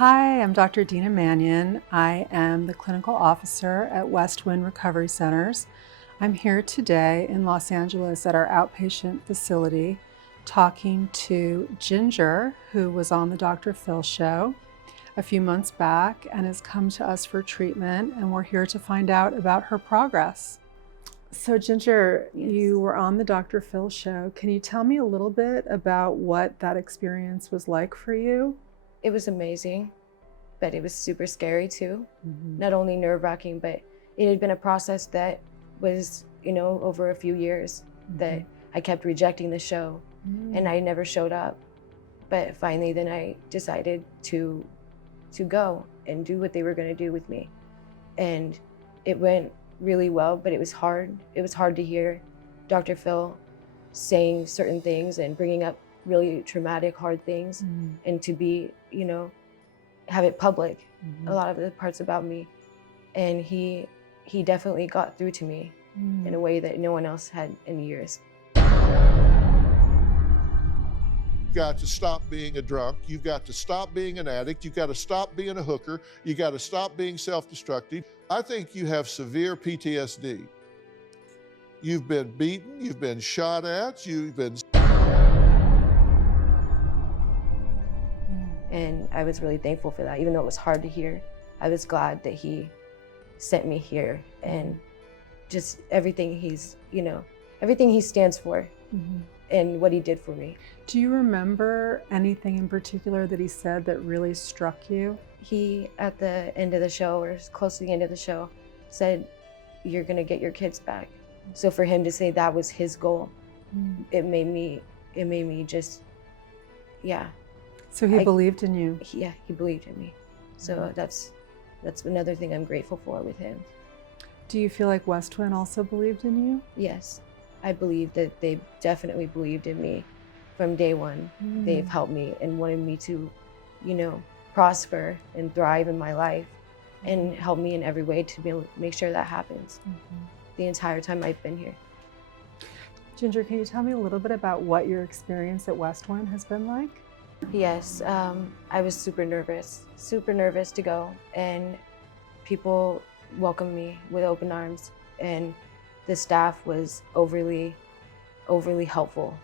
Hi, I'm Dr. Deena Manion. I am the clinical officer at Westwind Recovery Centers. I'm here today in Los Angeles at our outpatient facility talking to Ginger, who was on the Dr. Phil show a few months back and has come to us for treatment, and we're here to find out about her progress. So Ginger, Yes. You were on the Dr. Phil show. Can you tell me a little bit about what that experience was like for you? It was amazing, but it was super scary too. Mm-hmm. Not only nerve-wracking, but it had been a process that was, over a few years that I kept rejecting the show and I never showed up. But finally, then I decided to go and do what they were going to do with me. And it went really well, but it was hard. It was hard to hear Dr. Phil saying certain things and bringing up really traumatic, hard things, and to be, have it public, a lot of the parts about me. And he definitely got through to me in a way that no one else had in years. You've got to stop being a drunk. You've got to stop being an addict. You've got to stop being a hooker. You got to stop being self-destructive. I think you have severe PTSD. You've been beaten, you've been shot at, you've been... And I was really thankful for that. Even though it was hard to hear, I was glad that he sent me here, and just everything everything he stands for and what he did for me. Do you remember anything in particular that he said that really struck you? He, at the end of the show, or close to the end of the show, said, "You're gonna get your kids back." So for him to say that was his goal, it made me just, yeah. So he believed in you? Yeah, he believed in me. So that's another thing I'm grateful for with him. Do you feel like Westwind also believed in you? Yes, I believe that they definitely believed in me from day one. They've helped me and wanted me to, prosper and thrive in my life, and help me in every way to be able to make sure that happens the entire time I've been here. Ginger, can you tell me a little bit about what your experience at Westwind has been like? Yes, I was super nervous to go, and people welcomed me with open arms, and the staff was overly helpful,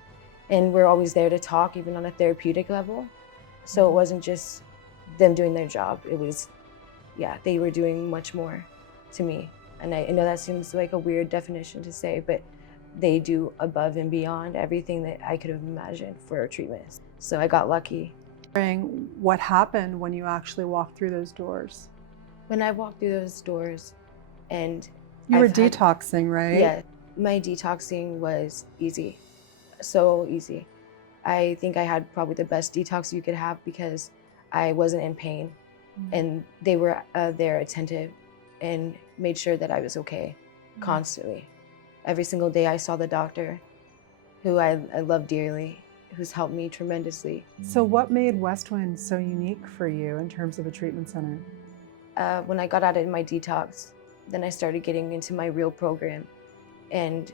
and we're always there to talk, even on a therapeutic level. So it wasn't just them doing their job, it was, they were doing much more to me. And I know that seems like a weird definition to say, but they do above and beyond everything that I could have imagined for treatment. So I got lucky. What happened when you actually walked through those doors? When I walked through those doors and you were detoxing, right? Yeah, my detoxing was easy, so easy. I think I had probably the best detox you could have because I wasn't in pain, and they were there attentive and made sure that I was okay constantly. Every single day I saw the doctor, who I love dearly, who's helped me tremendously. So what made Westwind so unique for you in terms of a treatment center? When I got out of my detox, then I started getting into my real program. And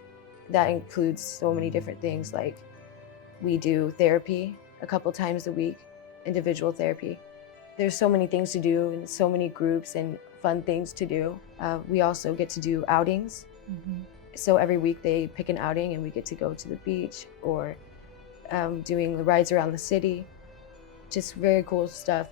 that includes so many different things, like we do therapy a couple times a week, individual therapy. There's so many things to do and so many groups and fun things to do. We also get to do outings. So every week they pick an outing and we get to go to the beach or doing the rides around the city. Just very cool stuff.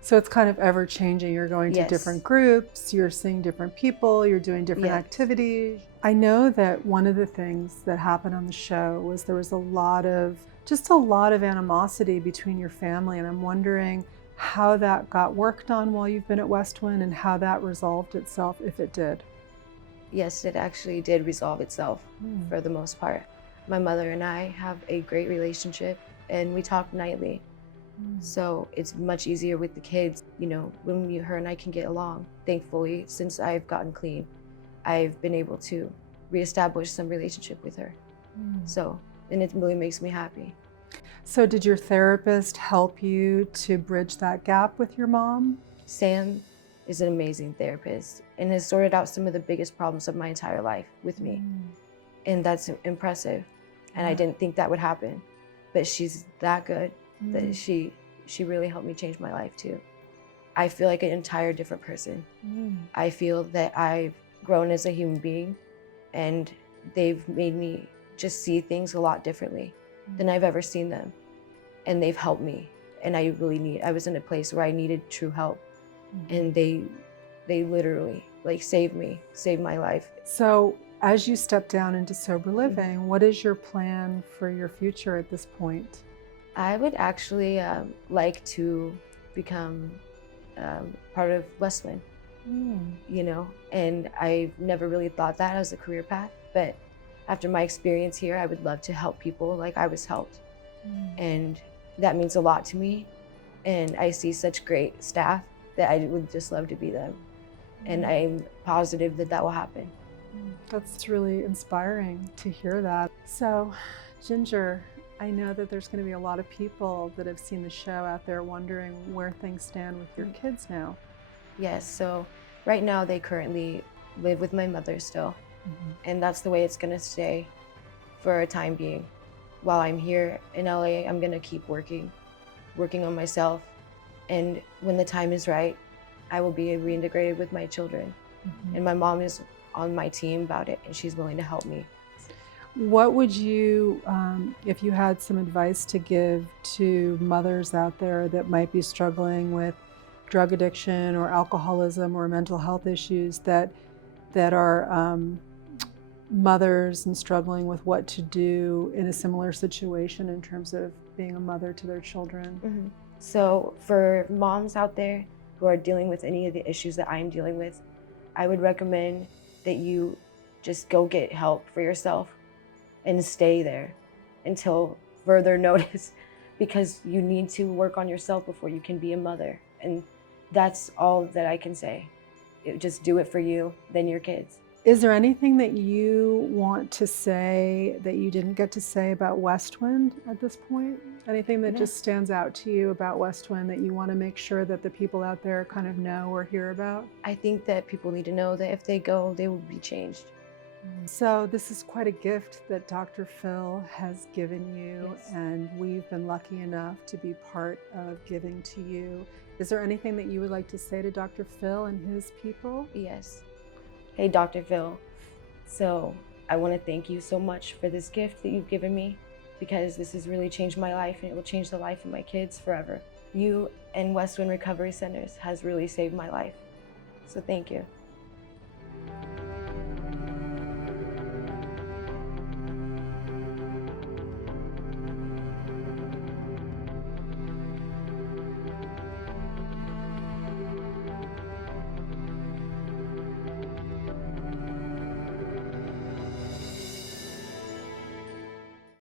So it's kind of ever changing. You're going to different groups, you're seeing different people, you're doing different activities. I know that one of the things that happened on the show was there was a lot of animosity between your family, and I'm wondering how that got worked on while you've been at Westwind and how that resolved itself, if it did. Yes, it actually did resolve itself for the most part. My mother and I have a great relationship and we talk nightly. So it's much easier with the kids, when her and I can get along. Thankfully, since I've gotten clean, I've been able to reestablish some relationship with her. And it really makes me happy. So did your therapist help you to bridge that gap with your mom? Sam is an amazing therapist and has sorted out some of the biggest problems of my entire life with me. And that's impressive. And I didn't think that would happen, but she's that good that she really helped me change my life too. I feel like an entire different person. I feel that I've grown as a human being, and they've made me just see things a lot differently than I've ever seen them. And they've helped me. And I was in a place where I needed true help. And they literally like saved my life. So as you step down into sober living, what is your plan for your future at this point? I would actually like to become part of Westwind, you know, and I've never really thought that as a career path, but after my experience here, I would love to help people like I was helped. And that means a lot to me. And I see such great staff that I would just love to be them. And I'm positive that that will happen. That's really inspiring to hear that. So, Ginger, I know that there's going to be a lot of people that have seen the show out there wondering where things stand with your kids now. Yes, so right now they currently live with my mother still. And that's the way it's going to stay for a time being. While I'm here in LA, I'm going to keep working on myself. And when the time is right, I will be reintegrated with my children. And my mom is on my team about it, and she's willing to help me. What would you, if you had some advice to give to mothers out there that might be struggling with drug addiction or alcoholism or mental health issues that are mothers and struggling with what to do in a similar situation in terms of being a mother to their children? So for moms out there who are dealing with any of the issues that I'm dealing with, I would recommend that you just go get help for yourself and stay there until further notice, because you need to work on yourself before you can be a mother. And that's all that I can say. Just do it for you, then your kids. Is there anything that you want to say that you didn't get to say about Westwind at this point? Anything that just stands out to you about Westwind that you want to make sure that the people out there kind of know or hear about? I think that people need to know that if they go, they will be changed. So this is quite a gift that Dr. Phil has given you, and we've been lucky enough to be part of giving to you. Is there anything that you would like to say to Dr. Phil and his people? Yes. Hey, Dr. Phil. So I want to thank you so much for this gift that you've given me, because this has really changed my life, and it will change the life of my kids forever. You and Westwind Recovery Centers has really saved my life. So thank you.